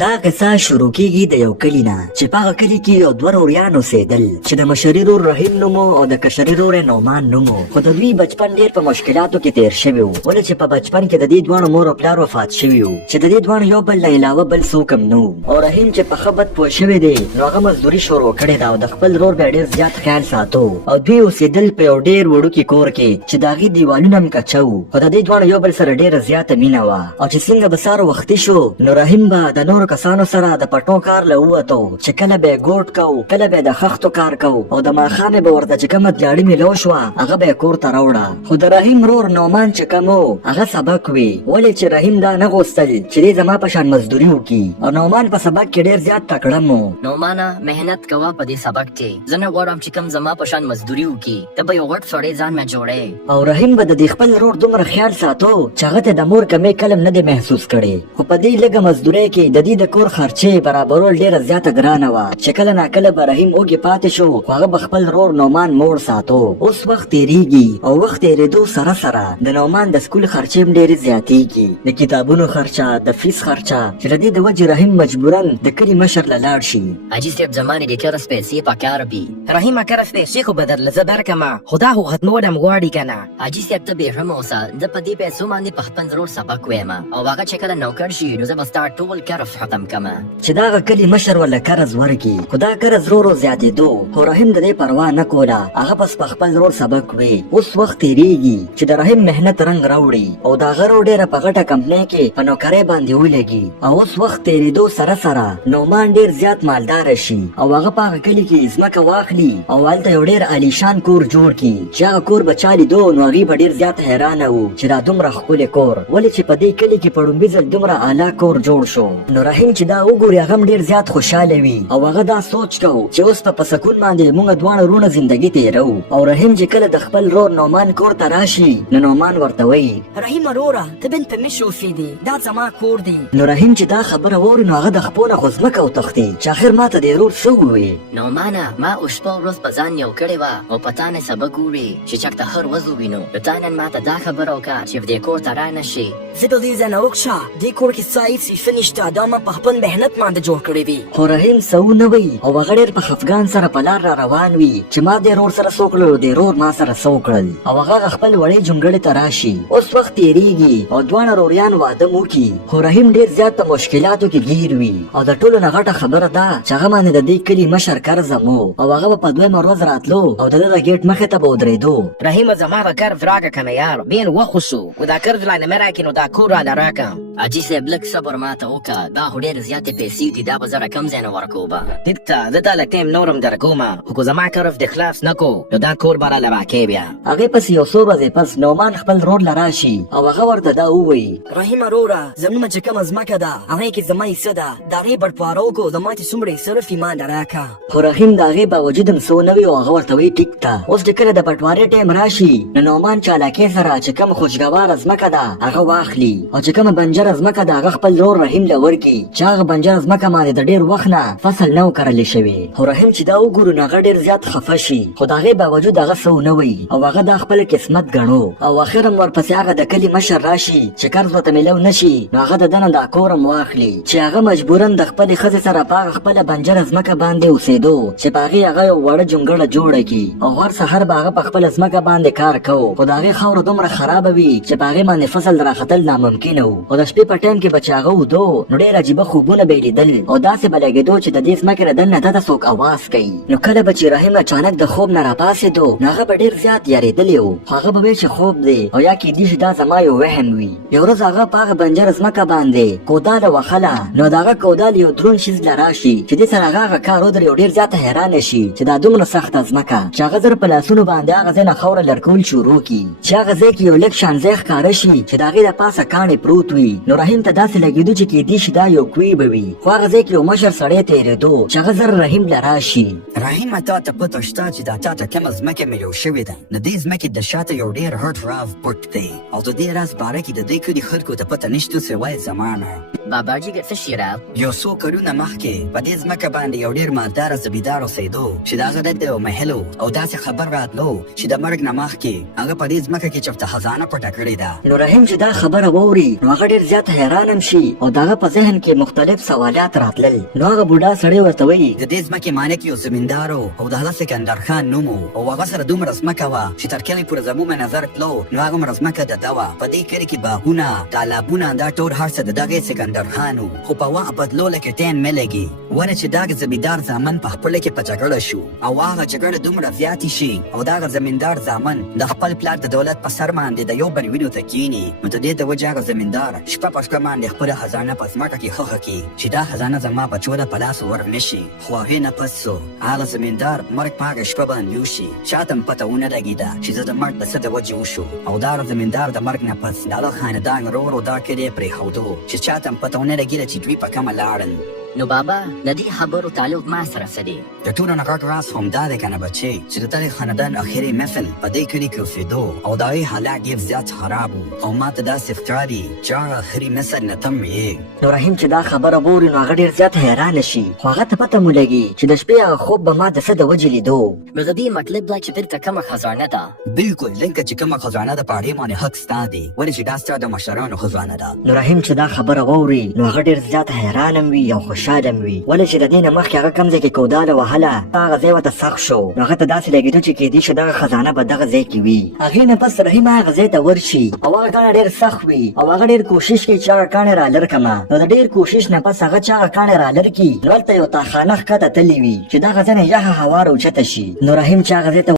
دا قصه شروع کیږي د یو کلی نه چې په هغه کلي کې یو دوه وروریان اوسېدل چې د مشري ورور رحیم نوم او د کشري ورور نعمان نوم خو د دوی بچپن ډېر په مشکلاتو کې تیر شوی و ولې چې په بچپن کې د دې دواړو مور او پلار وفات شوي وو چې د دې دواړو یو بل نه علاوه بل څوک هم نه او رحیم چې په ښه بد پوه شوی دی نو هغه مزدوري شروع کړې ده او د خپل ورور بیا ډېر زیات خیال ساتو او دوی اوسېدل په یو ډېر وړوکي کور کې چې د هغې دیوالونه هم کچه وو خو د دې دواړو یو بل سره ډېره زیاته مینه وه او چې څنګه به سهار وختي شو نو رحیم به د نورو کسانو سره د پټو کار له ووتو چې کله به یې ګوټ کو کله به یې د خښتو کار کو او د ماښامې به ورته چې کومه دیاړي میلو شوه هغه به یې کور ته راوړه خو د رحیم ورور نعمان چې کوم و هغه سبق وي ولې چې رحیم دا نه غوښتل چې دې زما په شان مزدوري وکړي او نعمان په سبق کې ډېر زیات تکړه مو نعمانه محنت کوه په دې سبق کې زه نه غواړم چې کوم زما په شان مزدوري وکړي ته به یو غټ سړی ځان مې جوړې او رحیم به د دې خپل ورور دومره خیال ساتو چې هغه ته د مور کمې کلم نه دی محسوس کړي خو په دې لږه مزدورۍ کې د دې د کور خرچې برابرول ډېره زیاته ګرانه وه چې کله ناکله به رحیم اوږې پاتې شو خو هغه به خپل ورور نعمان موړ ساتو اوس وخت تېرېږي او وخت تېرېدو سره سره د نعمان د سکول خرچې هم ډېرې زیاتېږي د کتابونو خرچه د فیس خرچه چې د دې د وجې رحیم مجبورا د کلي مشر له لاړ شي حاجي صاحب زما نه د کرس پیسې پکار دي رحیمه کرس پیسې خو به درله زه درکمه خو دا خو ختمول هم غواړي که نه حاجي صاحب ته بېرحمه اوسه زه په دې پیسو باندې په خپل ضرور سبق ویم او هغه چې کله نوکر شي نو زه به ستا ټول قرض ختم کمه چې د هغه کلي مشر ورله قرض ورکړي خو دا قرض ورو ورو زیاتېدو خو رحیم د دې پروا نه کوله هغه بس په خپل ورور سبق وی اوس وخت تېرېږي چې د رحیم محنت رنګ راوړي او د هغه ورور ډېره په غټه کمپنۍ کې په نوکرۍ باندې ولګي او اوس وخت تېرېدو سره سره نعمان ډېر زیات مالداره شي او هغه په هغه کلي کې ځمکه واخلي او هلته یو ډېر عالیشان کور جوړ کړي چې هغه کور به چا لیدو نو هغې به ډېر زیات حیرانه وو چې دا دومره ښکلی کور ولې چې په دې کلي کې په ړومبي ځل دومره اعلی کور جوړ شو نو رحیم چې دا وګوري هغه هم ډېر زیات خوشحاله وي او هغه دا سوچ کو چې اوس په سکون باندې موږ دواړه وروڼه زندګي تېرو او رحیم چې کله د خپل ورور نعمان کور ته راشي نو نعمان ورته وایي رحیم وروره ته بن په مې اوسېدې دا زما کور دی نو رحیم چې دا خبره واوري نو هغه د خپو نه خو ځمکه وتښتي چې آخر ما ته د ورور څه ووایي نعمانه ما اوس شپه ورځ په ځان یو کړې وه او په تا نه سبق ووي چې چېرته هر ورځ ووینو نو تا نن ما ته دا خبره وکړه چې دې کور ته را نه شي زه د دې ځای نه وکشه دې کور کې ستا هېڅ ښیښه نشته دا ما په خپل محنت باندې جوړ کړی وي خو رحیم څه ونه وایي او هغه ډېر په خفګان سره په لار را روان وي چې ما دې ورور سره څه وکړل او دې ورور ما سره څه وکړل او هغه خپل وړې جونګړې ته راشي اوس وخت تېرېږي او دواړه وروریان واده هم وکړي خو رحیم ډېر زیات په مشکلاتو کې ګیر وي او د ټولو نه غټه خبره ده چې هغه باندې د دې کلي مشر قرضه مو او هغه به په دویمه ورځ راتلو او د ده د ګیټ مخې ته به ودرېدو رحیمه زما به قرض راکړه که نه یار بین وخو شو و دا قرض رانه مې راکړې نو دا کور رانه راکړه حاجي صاحب لږ صبر ماته وکړه دا خو ډېرې زیاتې پیسې دي دا به زه رقم ځای نه ورکوبه ټیک ته زه تا له ټیم نورم درکومه خو که زما قرض دې خلاص نه کو نو دا کور به راله راکې بیا هغې پسې یو څو ورځې پس نعمان خپل ورور له راشي او هغه ورته دا ووایي رحیم وروره زموږ چې کومه ځمکه ده هغې کې زما حصه ده د هغې بټواره وکړو زما چې څومره حصه رفي ما نه راکړه خو رحیم د هغې باوجود هم څه ونه وي او هغه ورته وایي ټیک ته اوس چې کله د بټوارې ټایم راشي نو نعمان چالاکۍ سره چې کوم خوشګواره ځمکه ده هغه واخلي او چې کومه بنجره ځمکه ده هغه خپل ورور رحیم له ورکړي چې هغه بنجره ځمکه باندې د ډېر وخت نه فصل نه و کرلی شوی خو رحیم چې دا وګورو نو هغه ډېر زیات خفه شي خو د هغې باوجود هغه څه ونه وایي او هغه دا خپل قسمت ګڼو او اخر هم ورپسې هغه د کلي مشر راشي چې قرض ورته میلو نه شي نو هغه د ده نه دا کور هم واخلي چې هغه مجبورا د خپلې ښځې سره په هغه خپله بنجره ځمکه باندې اوسېدو چې په هغې هغه یو وړه جونګړه جوړه کړي او هر سهار به هغه په خپله ځمکه باندې کار کو خو د هغې خاوره دومره خرابه وي چې په هغې باندې فصل راختل ناممکنه و او د شپې په ټایم کې به چې هغه ودو نو ډېر عجیبه خوبونه به یې لیدل او داسې به لګېدو چې د دې ځمکې له دننه دته څوک اواز کوي نو کله به چې رحیم اچانک د خوب نه راپاڅېدو نو هغه به ډېر زیات یارېدلی و خو هغه به ویل چې خوب دی او یا کیدای شي دا زما یو وهم وي یو ورځ هغه په هغه بنجره ځمکه باندې کوداله وهله نو د هغه کودال یو دروند شیز له راشي چې دې سره هغه کار ودرې او ډېر زیاته حیرانه شي چې دا دومره سخته ځمکه چې هغه زر په لاسونو باندې هغه ځای نه خاوره لرکول شروع کړي چې هغه ځای کې یو لږ شان ځای ښکاره شي چې د هغې د پاسه کاڼی پروت وي نو رحیم ته داسې لګېدو چې کیدای شي دا یو کوی به وي خو هغه ځای کې یو مشر سړی تېرېدو چې هغه زر رحیم له راشي رحیمه تا ته پته شته چې دا چاته کومه ځمکه میلو شوې ده د دې ځمکې د شاته یو ډېر هټ راف پټ دی او د دې راز باره کې د دې کلي خلکو ته پته نشته سوای زما نه باباجي ګټه شي را یو څو کلونه مخکې په دې ځمکه باندې یو ډېر مالداره زمیندار اوسېدو چې د هغه د یو محل او داسې خبر راتلو چې د مرګ نه مخکې هغه په دې ځمکه کې چېرته خزانه پټه کړې ده نو رحیم چې دا خبره واوري نو هغه ډېر زیات حیرانم شي او دغه په ذهن کې مختلف سوالات راتلل. نو هغه بوډا سړی ورته وایي د دې ځمکې مالک یو زمیندار او د هغه سکندر خان نوم او هغه سره دومره ځمکه وه چې تر کلي پورې زموږ نظر تلو نو هغه ځمکه د ده وه. په دې کلي کې باغونه تالابونه دا ټول هر څه د دغې سکندر خان و. خو په وخت بدلولو کې ټایم نه لګي ولې چې دغه زمیندار زامن په خپله کې په جګړه شو او هغه جګړه دومره زیاتې شي او دغه زمیندار زامن د خپل پلار د دولت په سر باندې د یو بل وینو ته کیني. نو د دې د وجې هغه زمیندار شپه په شپه باندې خپله خزانه په ځمکه کې ښخه کړي چې دا خزانه زما بچو ته په لاس ور نه شي. خو هغې نه پس سو هغه زمیندار مرګ په هغه شپه باندې وشي. چاته هم پته ونه لګېده چې زه د مرګ د څه د وجې وشو او دا زمیندار د مرګ نه پس د هغه خاندان ورو دا کلی پرېښودو چې چاته هم پته ونه لګېده چې دوی په کومه لاړل. نو بابا د دې خبرو تعلق ما سره څه دی؟ د ټولو نه غټ راز همدا دی که نه بچې چې د دغې خاندان اخري محفل په دې کلي کې اوسېدو او د هغې حالات ډېر زیات خراب و او ما ته داسې ښکاري چې هغه اخري مثل نه تم یې. نو رحیم چې دا خبره واوري نو هغه ډېر زیات حیرانه شي خو هغه ته پته مو لګي چې د شپې هغه خوب به ما د څه د وجې لیدو. نو د دې مطلب دا چې دلته کومه خزانه ده؟ بلکل لکه چې کومه خزانه ده په هغې باندې حق ستا دی ولې چې دا ستا د مشرانو خزانه ده. نو رحیم چې دا خبره واوري نو هغه ډېر زیات حیرانه وي او خوشحاله وي ولې چې د دې نه مخکې هغه کوم ځای کې کوداله وهله هغه ځای ورته سخت شو. نو هغه ته داسې لګېدو چې کیدای شي دغه خزانه به دغه ځای کې وي. هغې نه پس رحیم هغه ځای ته ورشي او هغه کاڼی ډېر سخت وي او هغه ډېر کوشش کوي چې هغه کاڼی رالر کړمه. نو د ډېر کوشش نه پس هغه چې هغه کاڼی رالر کړي نو هلته یو تاخانه ښکته تللې وي چې دغه ځای نه یخه هوا راوچته شي. نو رحیم چې هغه ځای ته